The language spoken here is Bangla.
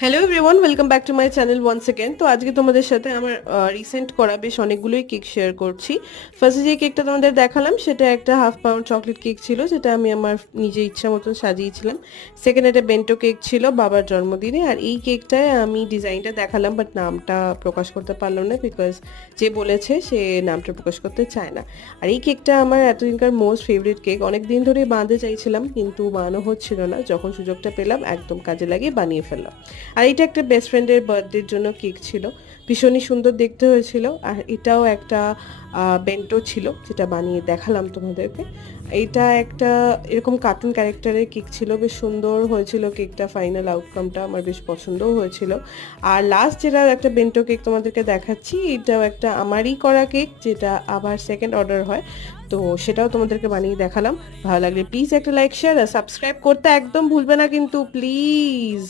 Hello everyone, welcome back to my channel once again. তো আজকে তোমাদের সাথে আমার রিসেন্ট করা বেশ অনেকগুলোই কেক শেয়ার করছি। ফার্স্টে যে কেকটা তোমাদের দেখালাম সেটা একটা হাফ পাউন্ড চকলেট কেক ছিল, যেটা আমি আমার নিজে ইচ্ছা মতন সাজিয়েছিলাম। সেকেন্ড একটা বেন্টো কেক ছিল বাবার জন্মদিনে। আর এই কেকটায় আমি ডিজাইনটা দেখালাম, বাট নামটা প্রকাশ করতে পারলাম না, বিকজ যে বলেছে সে নামটা প্রকাশ করতে চায় না। আর এই কেকটা আমার এতদিনকার মোস্ট ফেভারিট কেক, অনেক দিন ধরেই বানাতে চাইছিলাম কিন্তু বানানো হচ্ছিল না। যখন সুযোগটা পেলাম একদম কাজে লাগিয়ে বানিয়ে ফেললাম। আর এটা একটা বেস্ট ফ্রেন্ডের বার্থডের জন্য কেক ছিল, ভীষণই সুন্দর দেখতে হয়েছিল। আর এটাও একটা বেন্টো ছিল, যেটা বানিয়ে দেখালাম তোমাদেরকে। এটা একটা এরকম কার্টুন ক্যারেক্টারের কেক ছিল, বেশ সুন্দর হয়েছিল কেকটা। ফাইনাল আউটকামটা আমার বেশ পছন্দও হয়েছিল। আর লাস্ট যেটা একটা বেন্টো কেক তোমাদেরকে দেখাচ্ছি, এটাও একটা আমারই করা কেক, যেটা আবার সেকেন্ড অর্ডার হয়। তো সেটাও তোমাদেরকে বানিয়ে দেখালাম। ভালো লাগলে প্লিজ একটা লাইক, শেয়ার আর সাবস্ক্রাইব করতে একদম ভুলবে না কিন্তু, প্লিজ।